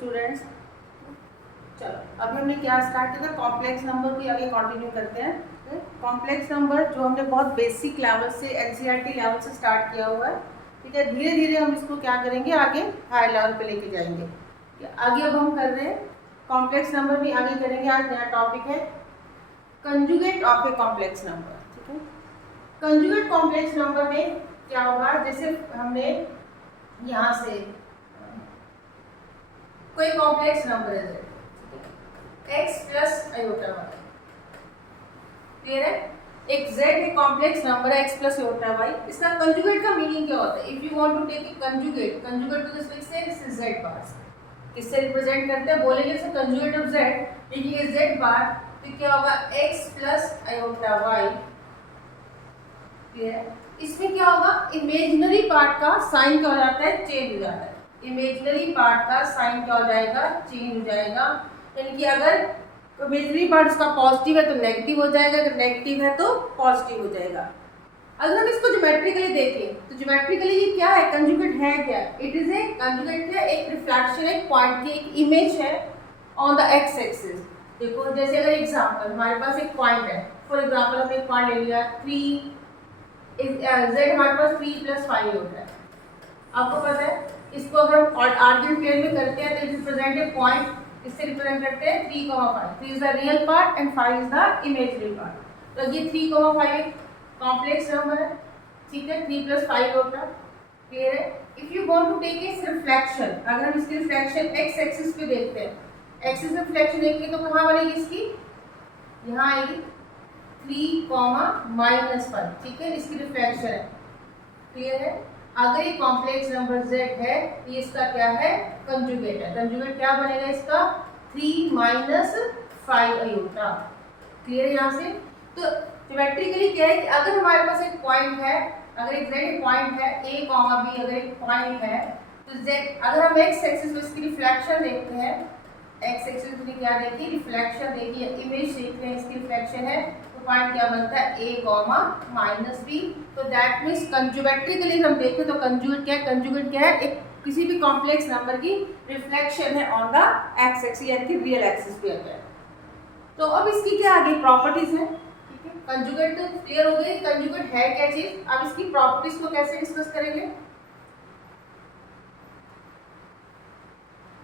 Students, चलो अभी हमने क्या स्टार्ट किया था, कॉम्प्लेक्स नंबर को आगे कंटिन्यू करते हैं। कॉम्प्लेक्स नंबर जो हमने बहुत बेसिक लेवल से एनसीईआरटी लेवल से स्टार्ट किया हुआ है, ठीक है। धीरे धीरे हम इसको क्या करेंगे, आगे हाई लेवल पे लेके जाएंगे। आगे अब हम कर रहे हैं कॉम्प्लेक्स नंबर भी आगे करेंगे। आज नया टॉपिक है conjugate of a complex number, ठीक है। कंजुगेट कॉम्प्लेक्स नंबर में क्या होगा, जैसे हमने यहाँ से कोई कॉम्प्लेक्स नंबर है x plus iota y, clear है। एक z एक कॉम्प्लेक्स नंबर है x प्लस आयोटा वाई। इसका कंजुगेट का मीनिंग क्या होता है? If you want to take a conjugate, conjugate को किससे लिखते हैं? दिस z बार से किससे रिप्रेजेंट करते हैं? बोलेंगे सर कंजुगेट ऑफ z, लिखिए z बार, तो क्या होगा x plus iota y, clear है। इसमें क्या होगा, इमेजिनरी पार्ट का साइन क्या हो जाता है? चेंज हो जाता है। इमेजिनरी पार्ट का साइन क्या हो जाएगा? चेंज हो जाएगा। यानी कि अगर इमेजिनरी पार्ट उसका पॉजिटिव है तो नेगेटिव हो जाएगा, अगर नेगेटिव है तो पॉजिटिव हो जाएगा। अगर हम इसको ज्योमेट्रिकली देखें तो ज्योमेट्रिकली ये क्या है? कंजुगेट है क्या? इट इज ए कंजुगेट है, एक रिफ्लेक्शन, एक पॉइंट की एक इमेज है ऑन द एक्स एक्सिस। देखो जैसे अगर एग्जांपल हमारे पास एक पॉइंट है, फॉर एग्जांपल हमने एक पॉइंट ले लिया 3 z, हमारे पास 3 प्लस 5 होता है। आपको पता है इसको अगर हम आर्गेन प्लेन में करते हैं तो इट रिप्रेजेंट ए पॉइंट, इससे रिप्रेजेंट करते हैं 3, 5। 3 is the real part and 5 is the imaginary part. तो ये 3, 5 एक कॉम्प्लेक्स नंबर है, ठीक है। 3 प्लस 5 होता है, क्लियर है। If you want to take its reflection, अगर हम इसकी रिफ्लेक्शन एक्स एक्सिस पे देखते हैं, एक्सिस में रिफ्लेक्शन देखेंगे तो कहाँ बनेगी इसकी? यहाँ आएगी 3, -5, ठीक है। इसकी रिफ्लेक्शन है, क्लियर है। अगर ये कॉम्प्लेक्स नंबर z है, ये इसका क्या है? कंजुगेट है। कंजुगेट क्या बनेगा इसका? 3 - 5 आयोटा, क्लियर है यहाँ से। तो ज्योमेट्रिकली क्या है कि अगर हमारे पास एक पॉइंट है, अगर एक z एक पॉइंट है a, b, अगर एक पॉइंट है तो z, अगर हम x एक्सिस पे इसकी रिफ्लेक्शन देखते हैं, x एक्सिस पे क्या देखिए? रिफ्लेक्शन देखिए, इमेज देखते हैं, इसकी रिफ्लेक्शन है, पॉइंट क्या बनता है? a, -b। तो दैट मींस कंजुगेट्रिकली हम देखें तो कंजुगेट क्या है? कंजुगेट क्या है? एक किसी भी कॉम्प्लेक्स नंबर की रिफ्लेक्शन है ऑन द एक्स एक्सिस, यानी कि रियल एक्सिस पे आता है। तो अब इसकी क्या आगे प्रॉपर्टीज है, ठीक है। कंजुगेट तो क्लियर हो गई, कंजुगेट है क्या चीज। अब इसकी प्रॉपर्टीज को कैसे डिस्कस करेंगे?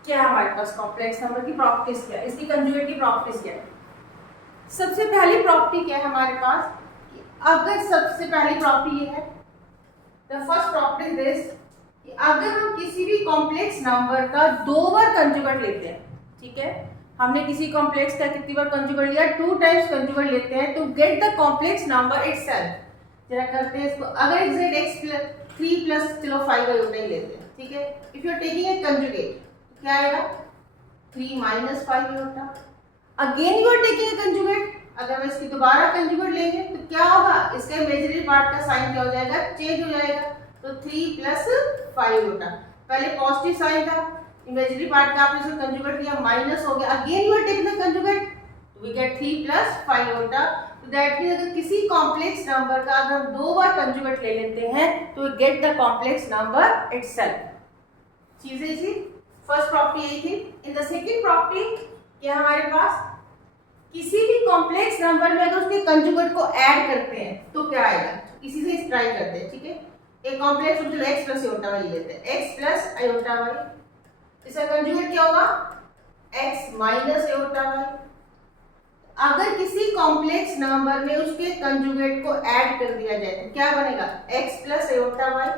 क्या हमारे पास कॉम्प्लेक्स नंबर की प्रॉपर्टीज क्या है, इसकी कंजुगेट की प्रॉपर्टीज क्या है? सबसे पहली प्रॉपर्टी क्या है हमारे पास कि अगर सबसे पहली प्रॉपर्टी ये है, the first property is this, कि अगर हम किसी भी कॉम्प्लेक्स नंबर का 2 बार कंजुगेट लेते हैं, ठीक है। हमने किसी कॉम्प्लेक्स का कितनी बार कंजुगेट लिया? 2 टाइम्स कंजुगेट लेते हैं तो gate the complex number itself. जरा करते हैं इसको। अगर x 3 प्लस, चलो 5 आयोटा ही लेते हैं, ठीक है। If you are taking a conjugate तो क्या आएगा? 3 - 5 iota. Again you are taking a conjugate, अगर हम इसकी दोबारा कंजुगेट लेंगे तो क्या होगा? इसका इमेजिनरी पार्ट का साइन क्या हो जाएगा? चेंज हो जाएगा। तो 3 प्लस 5 होता, पहले पॉजिटिव साइन था, इमेजिनरी पार्ट का आपने इसको कंजुगेट किया, माइनस हो गया। Again you are taking the conjugate, we get 3 plus 5 होता। तो दैट मींस अगर किसी कॉम्प्लेक्स नंबर का अगर हम 2 बार कंजुगेट ले लेते हैं तो we get the complex number itself. चीजें इसी फर्स्ट प्रॉपर्टी यही थी। इन द सेकंड प्रॉपर्टी क्या हमारे पास, किसी भी कॉम्प्लेक्स नंबर में अगर उसके कंजुगेट को ऐड करते हैं तो क्या आएगा? इसी से ट्राई करते हैं, ठीक है। एक complex number x plus iota y लेते हैं, x प्लस आयोटा वाई, इसका कंजुगेट क्या होगा? x minus iota y. अगर किसी कॉम्प्लेक्स नंबर में उसके कंजुगेट को ऐड कर दिया जाए तो क्या बनेगा? x plus iota y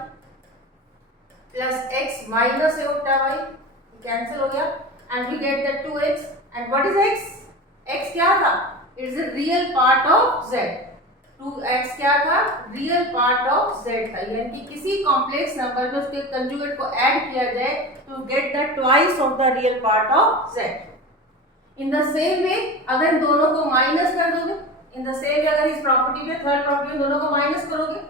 plus x minus iota y, cancel हो गया and we get that 2x। And what is x? x क्या था? It is a real part of z। 2x क्या था? रियल पार्ट ऑफ z था। यानी कि किसी कॉम्प्लेक्स नंबर में उसके कंजुगेट को ऐड किया जाए तो gate the twice of the real part of z। In the same way अगर इन दोनों को माइनस कर दोगे, इन द सेम वे अगर इस प्रॉपर्टी पे, थर्ड प्रॉपर्टी में दोनों को माइनस करोगे,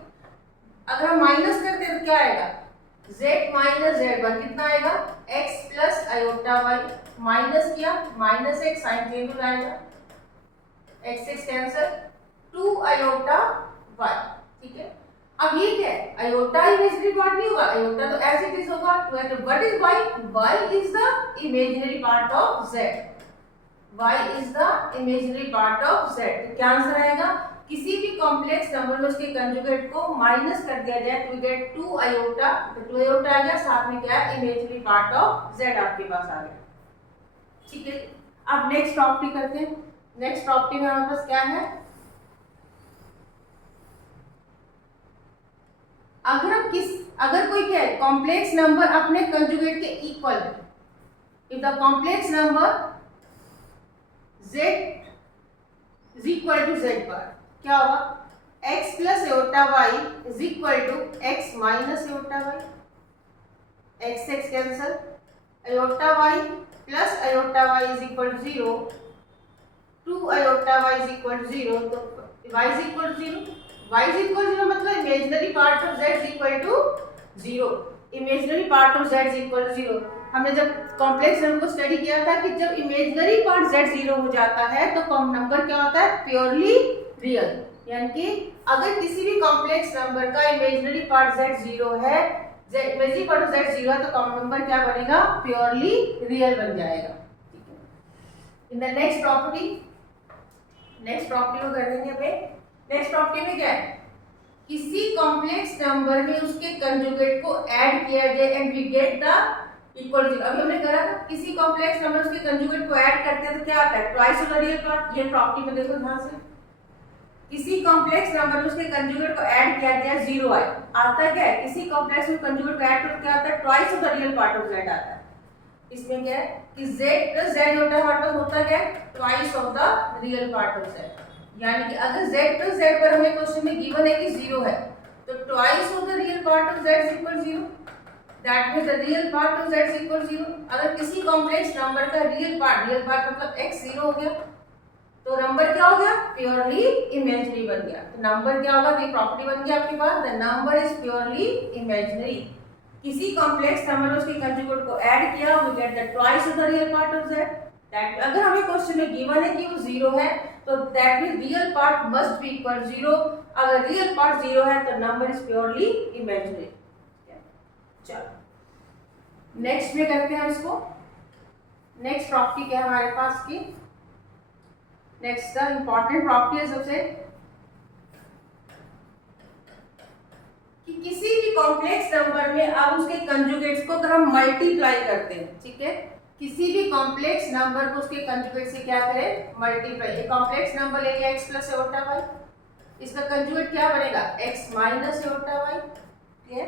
अगर हम माइनस करते हैं तो क्या आएगा? z माइनस z1 कितना आएगा? x plus iota y, minus किया, माइनस एक साइन चेंज हो जाएगा, x से कैंसिल, 2 आयोटा y, ठीक है। अब ये क्या है, आयोटा इमेजिनरी पार्ट नहीं होगा, आयोटा तो एज इट इज होगा। तो what is y? y is the imaginary part of z, y is the imaginary part of z। तो क्या आंसर आएगा, किसी भी कॉम्प्लेक्स नंबर में उसके कंजुगेट को माइनस कर दिया जाए तो वी गेट 2 आयोटा, तो 2 आयोटा आ गया, साथ में क्या है, इमेजिनरी पार्ट ऑफ z आपके पास आ गया। ठीक है, अब नेक्स्ट प्रॉपर्टी करते हैं। नेक्स्ट प्रॉपर्टी में हमारे पास क्या है, अगर कोई क्या है, कॉम्प्लेक्स नंबर अपने कंजुगेट के इक्वल है, if the complex number z is equal to z bar, क्या होगा, x plus iota y is equal to x minus iota y, x x cancel, iota y plus iota y is equal to 0, 2 iota y is equal to 0, तो y is equal to 0, y is equal to 0 मतलब imaginary part of z is equal to 0, imaginary part of z is equal to 0। हमने जब complex number को study किया था कि जब imaginary part z 0 हो जाता है तो नंबर क्या होता है, प्योरली रियल, यानी कि अगर किसी भी कॉम्प्लेक्स नंबर का इमेजिनरी पार्ट z 0 है, इमेजिनरी पार्ट ऑफ z 0 है, तो नंबर क्या बनेगा, प्योरली रियल बन जाएगा। ठीक है, इन द नेक्स्ट प्रॉपर्टी को कर देंगे पे। नेक्स्ट प्रॉपर्टी में क्या है, किसी कॉम्प्लेक्स नंबर में उसके कंजुगेट को ऐड किया जाए and we get the equal 0। अभी हमने करा था, किसी कॉम्प्लेक्स नंबर उसके कंजुगेट को ऐड करते हैं तो क्या आता है, twice of the real part. ये प्रॉपर्टी में देखो ध्यान से, किसी कॉम्प्लेक्स नंबर में उसके कंजुगेट को ऐड किया गया 0 आए, आता क्या है, किसी कॉम्प्लेक्स में कंजुगेट को ऐड करो क्या आता है, twice of the real part of z आता है। इसमें क्या है कि z प्लस z होता है, हमारे पास होता क्या है, twice of the real part of z, यानी कि अगर z प्लस z पर हमें क्वेश्चन में गिवन है कि 0 है, तो twice of the real part of z is equal 0, that means the real part of z is equal 0। अगर किसी कॉम्प्लेक्स नंबर का रियल पार्ट मतलब x 0 हो गया, तो नंबर क्या हो गया, प्योरली इमेजिनरी बन गया। तो नंबर क्या होगा, ये प्रॉपर्टी बन गया आपके पास, the number is purely imaginary. किसी कॉम्प्लेक्स नंबर में उसके कंजुगेट को ऐड किया, we get the twice of the real part of z। That अगर हमें क्वेश्चन में गिवन है कि वो 0 है, तो that means real part must be equal 0। अगर रियल पार्ट 0 है तो नंबर इज प्योरली इमेजिनरी। चलो नेक्स्ट में करते हैं इसको। नेक्स्ट प्रॉपर्टी क्या है हमारे पास की, नेक्स्ट द इंपॉर्टेंट प्रॉपर्टी है सबसे, कि किसी भी कॉम्प्लेक्स नंबर में अब उसके कंजुगेट्स को अगर हम मल्टीप्लाई करते हैं, ठीक है, किसी भी कॉम्प्लेक्स नंबर को उसके कंजुगेट से क्या करें, मल्टीप्लाई। एक कॉम्प्लेक्स नंबर ले लिया x प्लस आयोटा y, इसका कंजुगेट क्या बनेगा, x माइनस आयोटा y, ठीक है।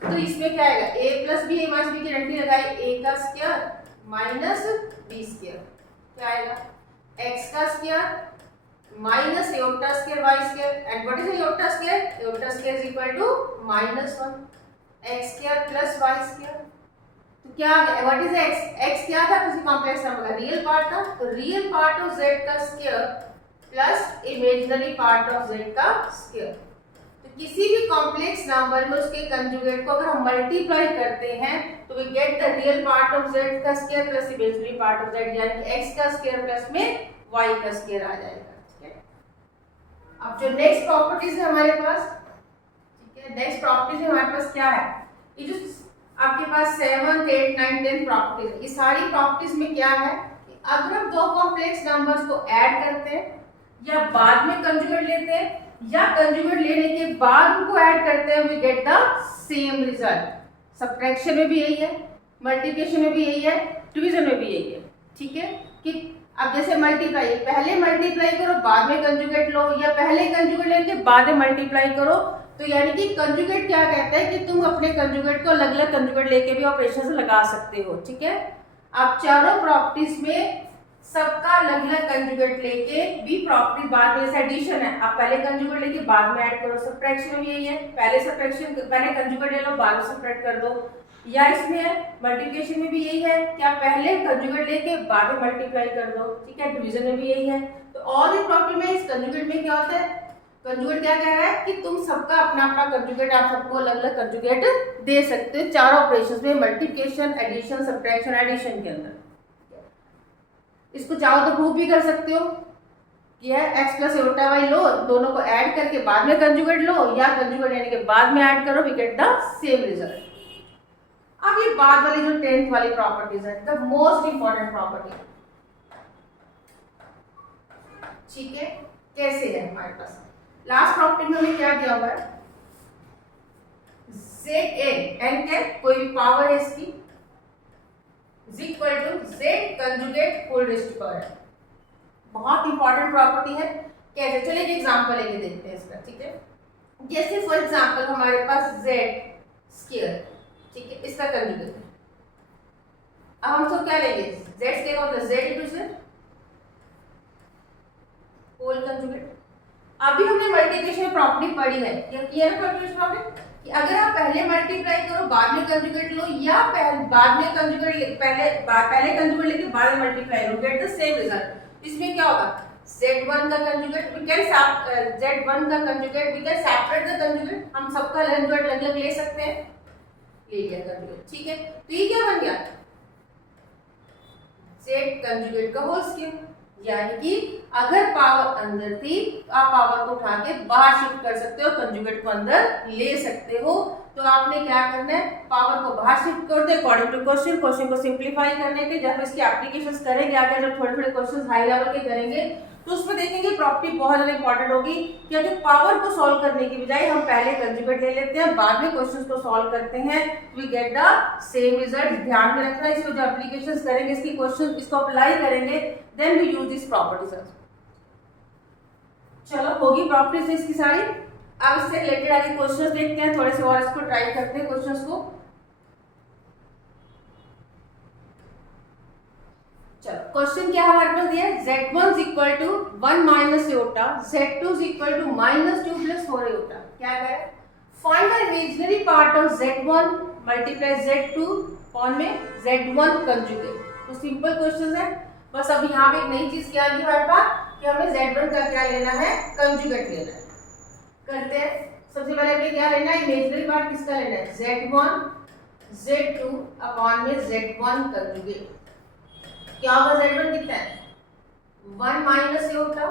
तो इसमें क्या आएगा, a plus b, a minus b की रंटी लगाई, a का स्क्वायर माइनस b स्क्वायर, क्या आएगा, x का square minus iota square y square, and what is iota square, iota square is equal to -1 x square plus y square. तो क्या आ गया, व्हाट इज x, x क्या था, किसी कॉम्प्लेक्स नंबर का रियल पार्ट था, तो रियल पार्ट ऑफ z का square plus imaginary part of z का स्क्वायर। तो किसी भी कॉम्प्लेक्स नंबर में उसके कंजुगेट को अगर हम मल्टीप्लाई करते हैं तो we get the real part of z का square plus imaginary part of z, यानी कि x का स्क्वायर प्लस में y का स्क्वायर आ जाएगा। ठीक है, अब जो नेक्स्ट प्रॉपर्टीज है हमारे पास, ठीक है, नेक्स्ट प्रॉपर्टीज में हमारे पास क्या है, ये जो आपके पास 7, 8, 9, 10 प्रॉपर्टीज है, ये सारी प्रॉपर्टीज में क्या है कि अगर हम दो कॉम्प्लेक्स नंबर्स को ऐड करते हैं या बाद में कंजुगेट लेते हैं या कंजुगेट लेने के बाद उनको ऐड करते हैं, we get the same result. Subtraction में भी यही है, मल्टीप्लिकेशन में भी यही है, डिवीजन में भी यही है। ठीक है, कि अब जैसे मल्टीप्लाई, पहले मल्टीप्लाई करो बाद में कंजुगेट लो, या पहले कंजुगेट लेके बाद में मल्टीप्लाई करो, तो यानी कि कंजुगेट क्या कहता है कि तुम अपने कंजुगेट को अलग अलग कंजुगेट लेके भी ऑपरेशन से लगा सकते हो। ठीक है, आप चारों प्रॉपर्टीज में सबका अलग अलग कंजुगेट लेके भी प्रॉपर्टी बाद में, जैसे एडिशन है, आप पहले कंजुगेट लेके बाद में ऐड करो, सब्ट्रैक्शन में यही है, पहले कंजुगेट ले लो बाद में सब्ट्रैक्ट कर दो, या इसमें है मल्टीप्लिकेशन में भी यही है कि आप पहले कंजुगेट लेके बाद में मल्टीप्लाई कर दो। ठीक है, डिवीजन में भी यही है। तो ऑल द प्रॉपर्टी में इस कंजुगेट में क्या होता है, कंजुगेट क्या कह रहा है कि तुम सबका अपना अपना कंजुगेट, आप सबको अलग अलग कंजुगेट दे सकते हो चार ऑपरेशंस में, मल्टीप्लिकेशन, एडिशन, सब्ट्रैक्शन, एडिशन के अंदर। इसको चाहो तो प्रूव भी कर सकते हो, कि है x प्लस एयोटा वाई लो, दोनों को ऐड करके बाद में कंजुगेट लो, या कंजुगेट लेने के बाद में ऐड करो, we get the same result. अब ये बाद वाली जो 10th वाली प्रॉपर्टीज है, द मोस्ट इंपॉर्टेंट प्रॉपर्टी, ठीक है, कैसे है हमारे पास लास्ट प्रॉपर्टी में हमें क्या दिया हुआ है, z n क्या कोई भी पावर है इसकी is equal to z conjugate whole raise to power. बहुत इंपॉर्टेंट प्रॉपर्टी है। कैसे, चलिए एक एग्जांपल लेके देखते हैं इसका, ठीक है। जैसे फॉर एग्जांपल हमारे पास z स्क्वायर, ठीक है, इसका कंजुगेट है। अब हम सब क्या लेंगे, z स्क्वायर का मतलब z into z whole conjugate. अभी हमने मल्टीप्लिकेशन प्रॉपर्टी पढ़ी है, क्या किया ना मल्टीप्लिकेशन प्रॉपर्टी, कि अगर आप पहले मल्टीप्लाई करो बाद में कंजुगेट लो, या बाद में कंजुगेट पहले कंजुगेट लेके बाद में multiply low, gate the same result. इसमें क्या होगा, z1 का कंजुगेट वी कैन z1 का conjugate we can separate the conjugate, हम सबका कंजुगेट अलग-अलग ले सकते हैं, ले लिया कंजुगेट, ठीक है। तो ये क्या बन गया, z कंजुगेट का होल स्क्वायर, यानी कि अगर पावर अंदर थी आप पावर को उठा के बाहर शिफ्ट कर सकते हो, कंजुगेट को अंदर ले सकते हो। तो आपने क्या करना है, पावर को बाहर शिफ्ट कर दो अकॉर्डिंग टू क्वेश्चन को सिंप्लीफाई करने के। जब इसके एप्लीकेशंस करेंगे आगे, जब थोड़े-थोड़े क्वेश्चंस हाई लेवल के करेंगे तो उसमें देखेंगे प्रॉपर्टी बहुत ज्यादा इंपॉर्टेंट होगी, क्योंकि पावर को सॉल्व करने की बजाय हम पहले कंजुगेट ले लेते हैं, बाद में क्वेश्चंस को सॉल्व करते हैं, we get the same result. ध्यान में रखना, इसको जो एप्लीकेशंस करेंगे इसकी क्वेश्चन इसको अप्लाई करेंगे, then we use this properties. चलो होगी प्रॉपर्टीज इसकी सारी। अब इससे रिलेटेड आगे क्वेश्चंस देखते हैं, थोड़े से और इसको ट्राई करते हैं क्वेश्चंस को। चलो क्वेश्चन क्या हमारे पास दिया है, z1 equal to 1 minus iota, z2 equal to minus 2 plus 4 iota. क्या करें, find the imaginary part of z1 multiply z2 upon में z1 कंजुगेट। तो सिंपल क्वेश्चन है, बस अब यहाँ पे एक नई चीज क्या आ गई हमारे पास कि हमें z1 का क्या लेना है, कंजुगेट लेना है। करते हैं, सबसे पहले हमें क्या लेना है, इमेजिनरी पार्ट किसका लेना है, z1 z2 अपॉन में z1 कंजुगेट। क्या होगा, z1 कितना है 1 minus aorta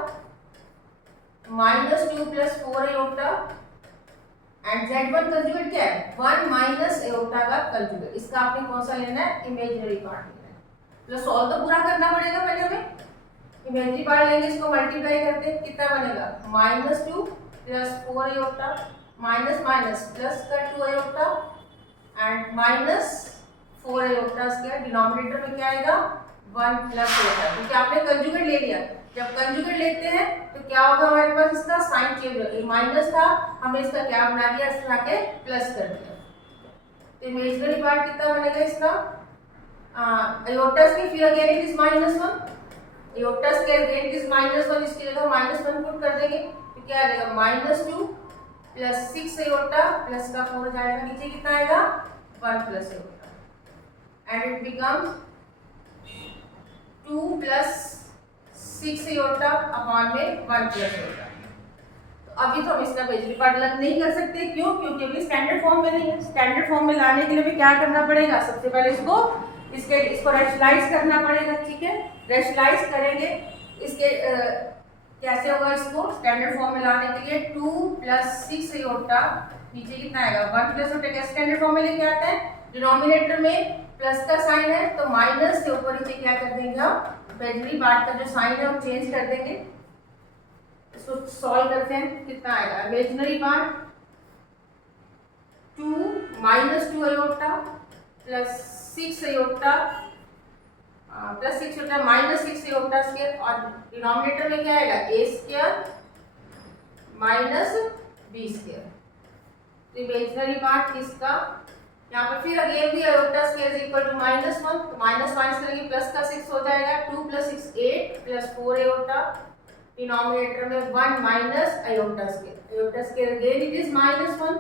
minus 2 plus 4 aorta and z1 conjugate क्या है 1 माइनस एयोटा का कंजुगेट। इसका आपने कौन सा लेना है, इमेजिनरी पार्ट लेना है। प्लस सॉल्व तो पूरा करना पड़ेगा, पहले हमें इमेजिनरी पार्ट लेंगे, इसको मल्टीप्लाई करते हैं, कितना बनेगा minus 2 plus 4 aorta minus minus plus का 2 aorta and minus 4 aorta square. Denominator में क्या आएगा 1 प्लस एयोटा, क्योंकि आपने कंजुगेट ले लिया। जब कंजुगेट लेते हैं तो क्या होगा हमारे पास, इसका साइन चेंज होगा, माइनस था हमने इसका क्या बना दिया, इस तरह के प्लस कर दिया। तो इमेजिनरी पार्ट कितना बनेगा इसका, एयोटा स्क्वायर, फिर again it is -1, aorta square again it is -1, इसकी जगह -1 पुट कर देंगे तो क्या आ जाएगा -2 प्लस 6 एयोटा प्लस का 4 जाएगा, नीचे कितना आएगा 1 plus aorta and it becomes 2 plus 6 aorta upon में 1 प्लस एयोटा। तो अभी तो हम इसका इमेजिनरी पार्ट अलग नहीं कर सकते, क्यों, क्योंकि अभी स्टैंडर्ड फॉर्म में नहीं है। स्टैंडर्ड फॉर्म में लाने के लिए भी क्या करना पड़ेगा, सबसे पहले इसको रैशनलाइज करना पड़ेगा, ठीक है। रैशनलाइज करेंगे इसके कैसे होगा, इसको स्टैंडर्ड फॉर्म में लाने के लिए 2 प्लस 6 एयोटा, नीचे कितना आएगा 1 प्लस एयोटा। कैसे स्टैंडर्ड फॉर्म में लेके आते हैं, डिनोमिनेटर में प्लस का साइन है तो माइनस से ऊपर नीचे क्या कर देंगे, हम इमेजिनरी पार्ट का जो साइन है वो चेंज कर देंगे। इसको सॉल्व करते हैं, कितना आएगा imaginary part 2 minus 2 iota plus 6 iota plus 6 iota minus 6 iota square, और डिनोमिनेटर में क्या आएगा a square minus b square. तो इमेजिनरी पार्ट किसका, यहाँ पर फिर अगेन भी iota square is equal to -1, तो माइनस माइनस करेंगे प्लस का 6 हो जाएगा, 2 प्लस 6 8 प्लस 4 एयोटा, डिनोमिनेटर में 1 minus aorta square, aorta square again it is -1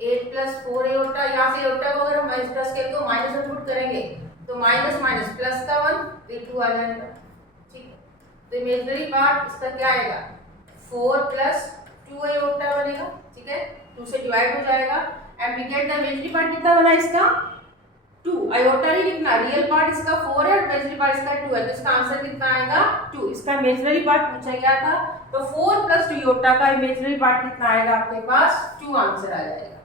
8 plus 4 aorta. यहाँ से एयोटा को अगर हम एयोटा स्क्वायर को -1 पुट करेंगे तो माइनस माइनस प्लस का 1 ये 2 आ जाएगा, ठीक है। तो इमेजिनरी पार्ट इसका क्या आएगा 4 प्लस 2 एयोटा बनेगा, ठीक है, 2 से डिवाइड हो जाएगा and we get the imaginary part कितना बना इसका 2 आयोटा ही लिखना, रियल पार्ट इसका 4 है और इमेजिनरी पार्ट इसका 2 है, तो इसका आंसर कितना आएगा 2। इसका इमेजिनरी पार्ट पूछा गया था, तो 4 प्लस 2 आयोटा का इमेजिनरी पार्ट कितना आएगा आपके पास 2 आंसर आ जाएगा।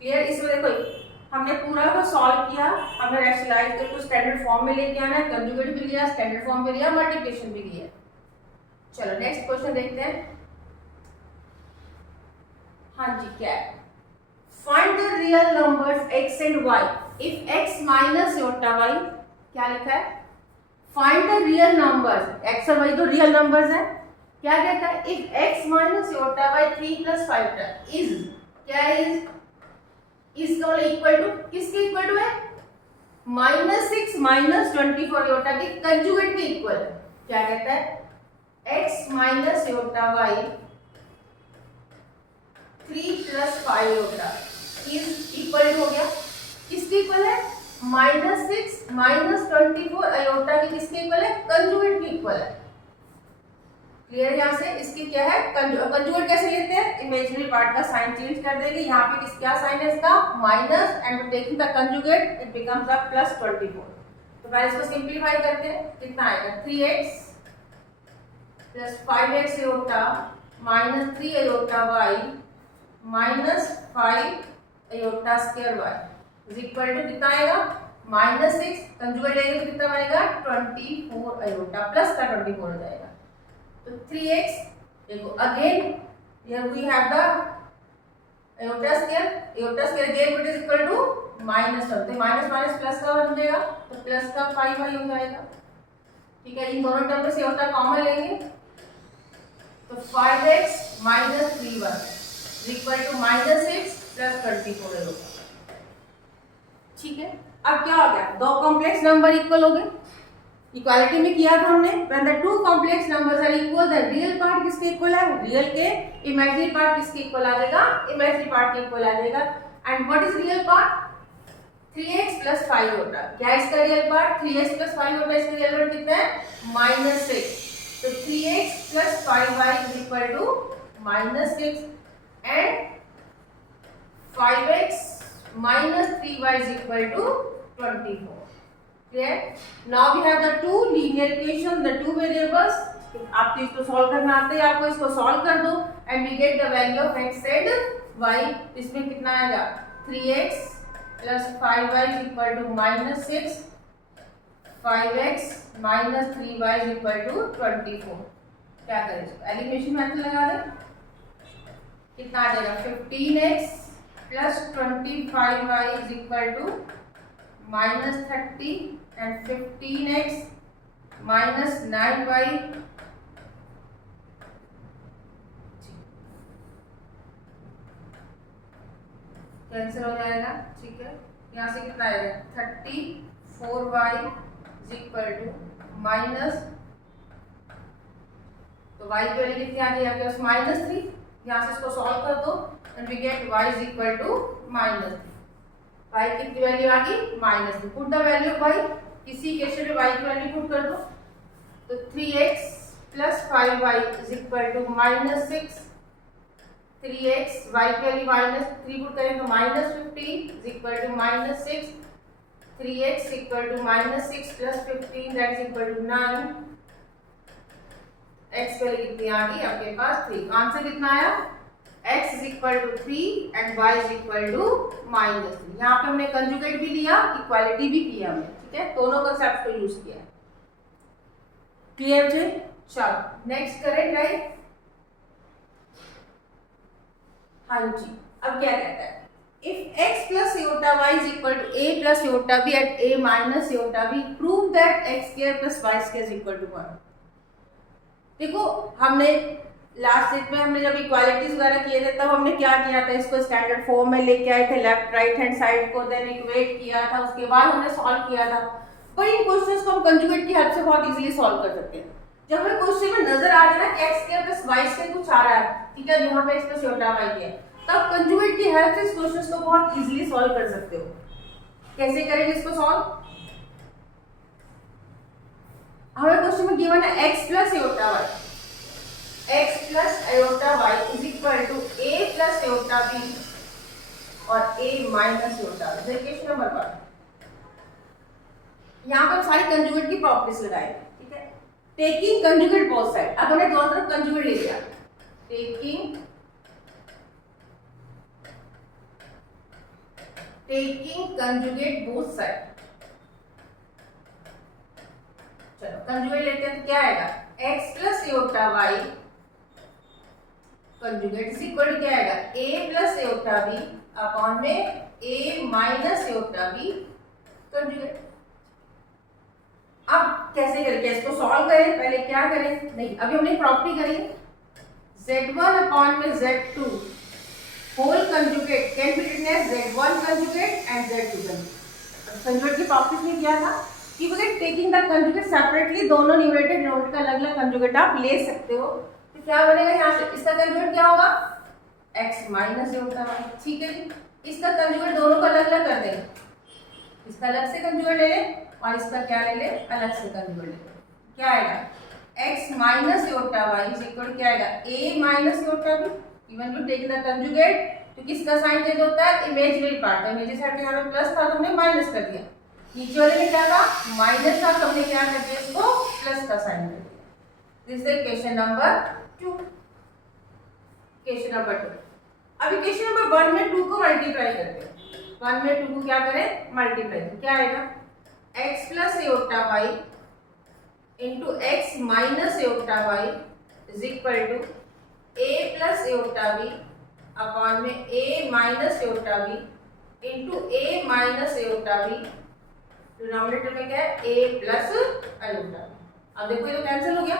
क्लियर? इसमें देखो हमने पूरा को सॉल्व किया, हमने रैशनलाइज करके स्टैंडर्ड फॉर्म में लेके आना है, कंजुगेट भी लिया, स्टैंडर्ड फॉर्म में लिया, मल्टीप्लिकेशन भी लिया। चलो नेक्स्ट क्वेश्चन देखते हैं। हाँ जी, क्या है? Find the real numbers x and y if x minus iota y। क्या लिखा है? Find the real numbers, x और y तो रियल नंबर्स हैं। क्या कहता है? if x minus iota y 3 plus 5 is, क्या इज का मतलब इक्वल टू, किसके इक्वल टू है? -6 माइनस 24 आयोटा के कंजुगेट के इक्वल। क्या कहता है? x minus iota y 3 plus 5 iota is equal हो गया, किसके इक्वल है? -6 माइनस 24 आयोटा के किसके इक्वल है? कंजुगेट के इक्वल है। क्लियर? यहाँ से इसकी क्या है? कंजुगेट कैसे लेते हैं? इमेजिनरी पार्ट का साइन चेंज कर देंगे, यहाँ पे किस क्या साइन है इसका? Minus, and taking the conjugate it becomes a plus 24। तो पहले इसको सिंपलीफाई करते हैं, कितना आएगा? 3x plus 5x iota minus 3 iota y minus 5 iota square y is equal to कितना आएगा? -6 कंजुगेट लेंगे तो कितना बनेगा? 24 आयोटा प्लस का 24 हो जाएगा। तो 3x, देखो again here we have the iota square again it is equal to -1, तो माइनस माइनस प्लस का बन जाएगा, तो प्लस का 5y हो जाएगा। ठीक है, इन दोनों टर्म में से आयोटा कॉमन लेंगे, तो 5x minus 3y is equal to -6 plus 24 iota. ठीक है, अब क्या हो गया? दो कॉम्प्लेक्स नंबर इक्वल हो गए। इक्वालिटी में किया था हमने, when the two complex numbers are equal the real part किसके इक्वल है? रियल के। इमेजिनरी पार्ट किसके इक्वल आ जाएगा? इमेजिनरी पार्ट के इक्वल आ जाएगा। And what is real part? 3x plus 5 होता है। क्या इसका रियल पार्ट? 3x प्लस 5 होता है, इसका रियल पार्ट कितना है? -6। तो 3x plus 5y is equal to -6 and 5x minus 3y is equal to 24. Clear? Now we have the two linear equations, the two variables. आपको इसको सॉल्व करना आता है, आपको इसको सॉल्व कर दो and we get the value of x and y. इसमें कितना आएगा? 3x plus 5y is equal to -6. 5x minus 3y is equal to 24. क्या करें इसको? एलिमिनेशन मेथड लगा दें। कितना आ जाएगा? 15x plus 25y is equal to -30 and 15x minus 9y cancel हो जाएगा। ठीक है, यहाँ से कितना आएगा? 34y is equal to minus, तो y की वैल्यू कितनी आ जाएगी आपके पास? -3। यहाँ से इसको सॉल्व कर दो and we get y is equal to -3. y कितनी वैल्यू आ गई? -3. Put the value of y, किसी इक्वेशन में y की वैल्यू पुट कर दो, तो 3x plus 5y is equal to -6. 3x y की वैल्यू -3 पुट करें तो -15 is equal to -6. 3x equal to -6 plus 15 that is equal to 9. x value कितनी आ गई आपके पास? 3। आंसर कितना आया? x is equal to 3 and y is equal to -3। यहाँ पे हमने कंजुगेट भी लिया, इक्वालिटी भी किया हमने। ठीक है, दोनों कंसेप्ट को यूज किया। क्लियर जी? चलो नेक्स्ट करें, राइट? हाँ जी, अब क्या कहता है? If x plus iota y is equal to a plus iota b at a minus iota b, prove that x square plus y square is equal to 1। देखो हमने लास्ट सेट में हमने जब इक्वालिटीज वगैरह किए थे तब हमने क्या किया था? इसको स्टैंडर्ड फॉर्म में लेके आए थे, लेफ्ट राइट हैंड साइड को, देन इक्वेट किया था, उसके बाद हमने सॉल्व किया था। पर इन क्वेश्चंस को हम कंजुगेट की हेल्प से बहुत इजीली सॉल्व कर सकते हैं। जब हमें क्वेश्चन में नजर आ रहा है ना कि x square plus y square कुछ आ रहा है, ठीक है, यहाँ पे x प्लस iota y है, तब कंजुगेट की हेल्प से इस क्वेश्चंस को बहुत इजीली सॉल्व कर सकते हो। कैसे करेंगे इसको सॉल्व? हमें क्वेश्चन में गिवन है x plus iota y, x plus iota y is equal to a plus iota b और a minus iota। Equation number 1 यहाँ पर सारी कंजुगेट की प्रॉपर्टीज लगाएंगे, ठीक है। टेकिंग कंजुगेट बोथ साइड, अब हमने दोनों तरफ कंजुगेट ले लिया, टेकिंग कंजुगेट बोथ साइड। चलो कंजुगेट लेते हैं तो क्या आएगा, x plus iota y conjugate is equal to क्या आएगा, a plus iota b upon में a minus iota b conjugate. अब कैसे करें, इसको सॉल्व करें, पहले क्या करें, नहीं अभी हमने प्रॉपर्टी करी z1 अपॉन में z2 whole conjugate can be written as z1 conjugate and z2 conjugate. Conjugate की प्रॉपर्टी में क्या था कि अगर टेकिंग द कंजुगेट सेपरेटली दोनों न्यूमरेटर डिनोमिनेटर का अलग अलग कंजुगेट आप ले सकते हो, तो क्या बनेगा यहाँ से, इसका कंजुगेट क्या होगा, x माइनस एओटा y, ठीक है जी। इसका कंजुगेट दोनों को अलग अलग कर देंगे, इसका अलग से कंजुगेट ले लें और इसका क्या ले ले, अलग से कंजुगेट ले लें, क्या आएगा x minus iota y is equal to क्या आएगा, a minus iota b। Even you take the conjugate तो किसका साइन चेंज होता है, इमेजिनरी पार्ट, इमेजिनरी साइड पे यहाँ पे प्लस था तो हमने माइनस कर दिया, नीचे वाले में क्या था माइनस था तो हमने क्या कर दिया, इसको प्लस का साइन कर दिया। This is question number 2। Question number 2, अब क्वेश्चन नंबर 1 में 2 को मल्टीप्लाई करते हैं, 1 में 2 को क्या करें, मल्टीप्लाई, तो क्या आएगा x plus iota y into x minus iota y is equal to a plus iota b upon में a minus iota b into a minus iota b, denominator में क्या है a प्लस एओटा b। अब देखो ये तो cancel हो गया,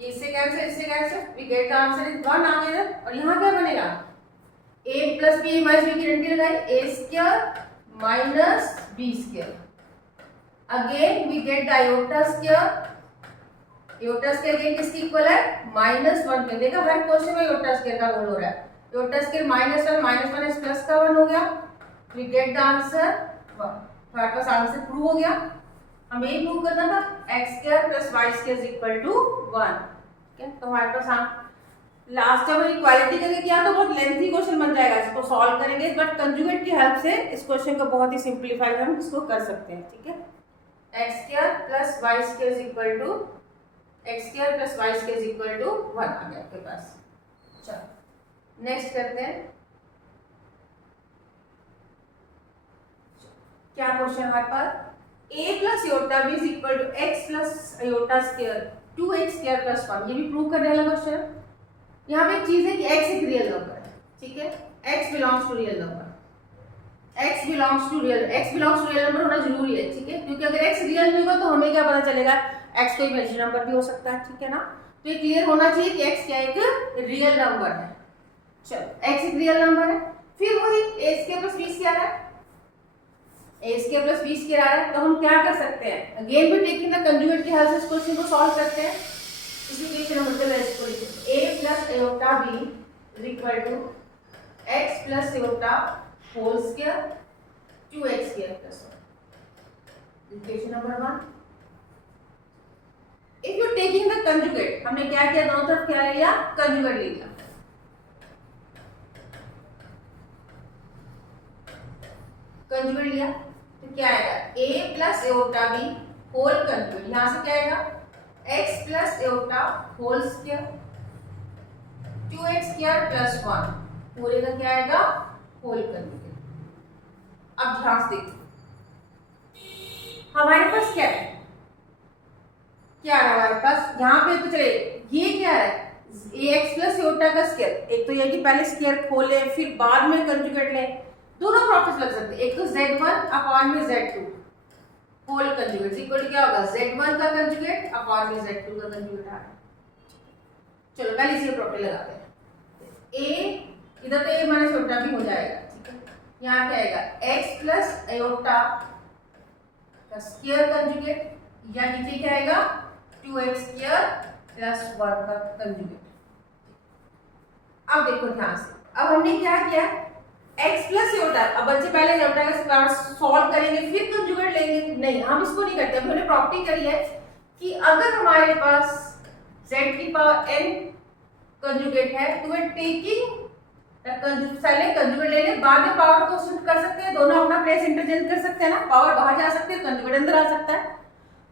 ये इससे कैंसिल, इससे cancel, we get the answer is 1 आ गया। और यहाँ क्या बनेगा, a plus b minus b की रेंटी लगाई, a square minus b square, again we get the iota square, iota square again किसकी इक्वल है, -1 पे। देखा हर क्वेश्चन में आयोटा स्क्वायर का रोल हो रहा है, आयोटा स्क्वायर -1 इस प्लस का 1 हो गया, वी गेट द आंसर 1। हमारे पास आंसर प्रूव हो गया। हमें ये प्रूव करना था x square plus y square is equal to 1, ठीक है। तो हमारे पास लास्ट टाइम इक्वालिटी करके किया तो बहुत लेंथी क्वेश्चन बन जाएगा, इसको सॉल्व करेंगे, बट कंजुगेट की हेल्प से इस क्वेश्चन को बहुत ही सिंपलीफाई हम इसको कर सकते हैं, ठीक है। x square plus y square is equal to x square plus y square is equal to 1 आ गया आपके पास। चलो नेक्स्ट करते हैं, क्या क्वेश्चन हमारे पास, a plus iota b is equal to x plus iota square 2x square plus 1, ये भी प्रूव करने वाला क्वेश्चन है। यहाँ पे एक चीज है कि x एक रियल नंबर है, ठीक है, x belongs to real number, x belongs to real number होना जरूरी है, ठीक है, क्योंकि अगर x रियल नहीं होगा तो हमें क्या पता चलेगा, x कोई इमेजिनरी नंबर भी हो सकता है, ठीक है ना। तो ये क्लियर होना चाहिए कि x क्या एक रियल नंबर है। चलो x एक रियल नंबर है, फिर वही a square plus b square है, a square plus b square आ रहा है, तो हम क्या कर सकते हैं, अगेन भी टेकिंग द कंजुगेट की हेल्प से इस क्वेश्चन को सॉल्व करते हैं। इसी क्वेश्चन नंबर पे इसको लिखते हैं, a plus iota b is equal to x plus iota whole square 2x square plus 1। Question number 1, if you taking the conjugate, हमने क्या किया, दोनों तरफ क्या ले लिया, कंजुगेट ले लिया, कंजुगेट लिया तो क्या आएगा, a plus iota b whole conjugate, यहां से क्या आएगा x plus iota whole square 2x square plus 1, पूरे का क्या आएगा, होल कंजुगेट। अब ध्यान से देखिए हमारे पास क्या है, क्या है हमारे पास, यहाँ पे तो चले ये क्या है, ax प्लस आयोटा का स्क्वायर, एक तो ये कि पहले स्क्वायर खोले फिर बाद में कंजुगेट लें, दोनों प्रॉपर्टीज लग सकते हैं, एक तो z1 अपॉन में z2 whole conjugate equal to क्या होगा, z1 का कंजुगेट अपॉन में z2 का कंजुगेट आ रहा है। चलो पहले इसी प्रॉपर्टी लगाते हैं, a इधर तो a माइनस आयोटा भी हो जाएगा, ठीक है, यहाँ क्या आएगा x प्लस आयोटा का स्क्वायर कंजुगेट, या नीचे क्या आएगा 2x स्क्वायर प्लस 1 का कंजुगेट। अब देखो ध्यान से, अब हमने क्या किया, x प्लस आयोटा, अब बच्चे पहले आयोटा का सॉल्व करेंगे फिर कंजुगेट लेंगे, नहीं हम इसको नहीं करते, हमने प्रॉपर्टी करी है कि अगर हमारे पास z की पावर n कंजुगेट है तो वे टेकिंग पहले कंजुगेट ले ले, बाद में पावर को शिफ्ट कर सकते हैं, दोनों अपना प्लेस इंटरचेंज कर सकते हैं ना, पावर बाहर जा सकते हैं, कंजुगेट कंजुगेट अंदर आ सकता है।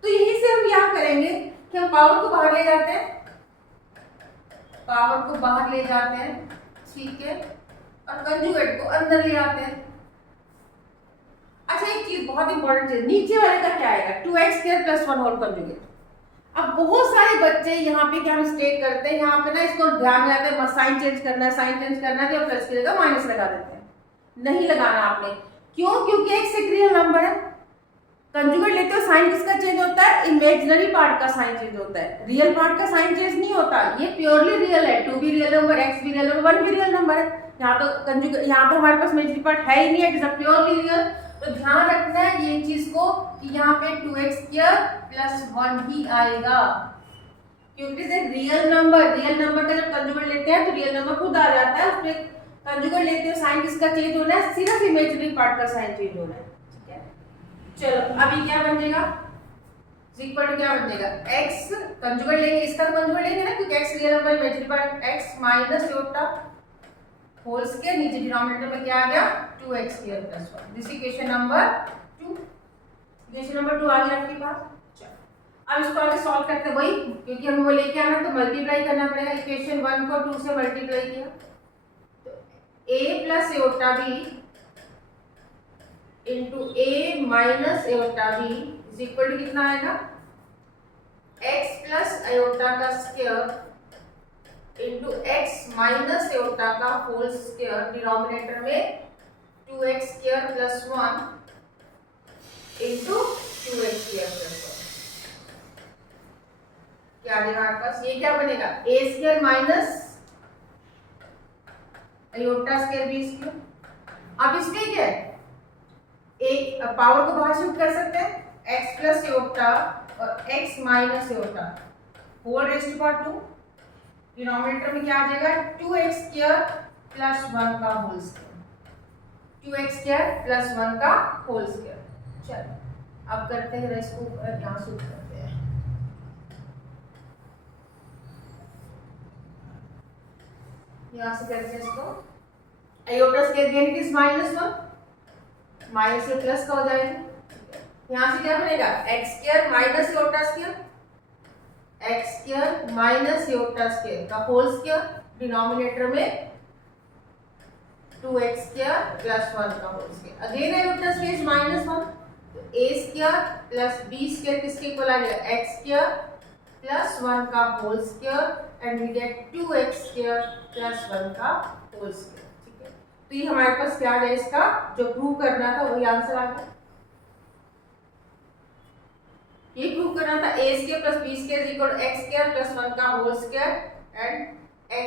तो यहीं से हम क्या करेंगे कि हम पावर को बाहर ले जाते हैं, पावर को बाहर ले जाते हैं, ठीक है, और कंजुगेट को अंदर ले आते हैं। अच्छा, एक चीज बहुत इंपॉर्टेंट चीज, नीचे वाले का क्या आएगा, 2x² + 1 होल कंजुगेट। अब बहुत सारे बच्चे यहाँ पे क्या मिस्टेक करते हैं, यहाँ पे ना इसको ध्यान में आता है साइन चेंज करना है, साइन चेंज करना है, तो प्लस की जगह माइनस लगा देते हैं। नहीं लगाना आपने, क्यों? क्योंकि एक से रियल नंबर है, कंजुगेट लेते हो साइन किसका चेंज होता है, इमेजिनरी पार्ट का साइन चेंज होता है, रियल पार्ट का साइन चेंज नहीं होता। ये प्योरली रियल है, 2 भी रियल नंबर, x भी रियल नंबर, 1 भी रियल नंबर है। यहाँ तो कंजुगेट, यहाँ तो हमारे पास इमेजिनरी पार्ट है ही नहीं, it is a purely real. तो ध्यान रखना है ये चीज को कि यहाँ पे 2x² + 1 ही आएगा, क्योंकि it is real number. Real number का जब कंजुगेट लेते हैं तो रियल नंबर खुद आ जाता है, उसमें कंजुगेट लेते हो साइन किसका चेंज होना है, सिर्फ इमेजिनरी पार्ट का साइन चेंज होना है। ठीक है, चलो अभी क्या बन जाएगा, इक्वल टू क्या बन जाएगा, x कंजुगेट लेंगे, इसका कंजुगेट लेंगे ना, क्योंकि x real number, imaginary part x minus iota whole square, नीचे डिनोमिनेटर में क्या आ गया, 2x² + 1। This equation number 2, equation number 2 आ गया आपके पास। चलो अब इसको आगे सॉल्व करते हैं, वही क्योंकि हमें वो लेके आना तो मल्टीप्लाई करना पड़ेगा। इक्वेशन 1 को 2 से मल्टीप्लाई किया तो a + iota b * a minus iota b is equal to कितना आएगा, x + अयोटा का square into x minus iota का होल स्क्वायर, डिनोमिनेटर में 2x² + 1 इंटू 2x² + 1। क्या आ जाएगा आपके पास, ये क्या बनेगा, a² minus iota square b²। अब इसके क्या है, एक पावर को बाहर शिफ्ट कर सकते हैं, x + योटा और x minus iota whole raised to power 2, denominator में क्या आ जाएगा, 2x² + 1 का होल स्क्वायर, 2x² + 1 का होल स्क्वायर। चलो अब करते हैं इसको, यहाँ से करते हैं, यहाँ से करते हैं इसको, अयोटा स्क्वायर यानी कि -1 माइनस से प्लस का हो जाएगा। यहाँ से क्या बनेगा, x² minus iota square, x² minus iota square का होल स्क्वायर, डिनोमिनेटर में 2x² + 1 का whole square. Again iota square is -1, तो a² + b² किसके इक्वल आ जाएगा, x² + 1 का whole square and we get 2x² + 1 का होल स्क्वायर। ठीक है, तो ये हमारे पास क्या है, इसका जो प्रूव करना था वही आंसर आ गया। ये प्रूव करना था a² + b² = x² + 1 का होल स्क्वायर एंड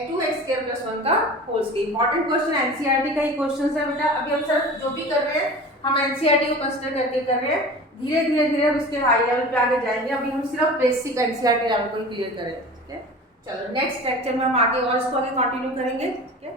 2x² + 1 का whole square. Important question NCERT का ही क्वेश्चन है बेटा। अभी हम सर जो भी कर रहे हैं हम एनसीईआरटी को कंसीडर करके कर रहे हैं, धीरे धीरे हम उसके हाई लेवल पे आगे जाएंगे। अभी हम सिर्फ बेसिक एनसीईआरटी लेवल को ही क्लियर करें। ठीक है, चलो नेक्स्ट लेक्चर में हम आगे और इसको आगे कंटिन्यू करेंगे। ठीक है।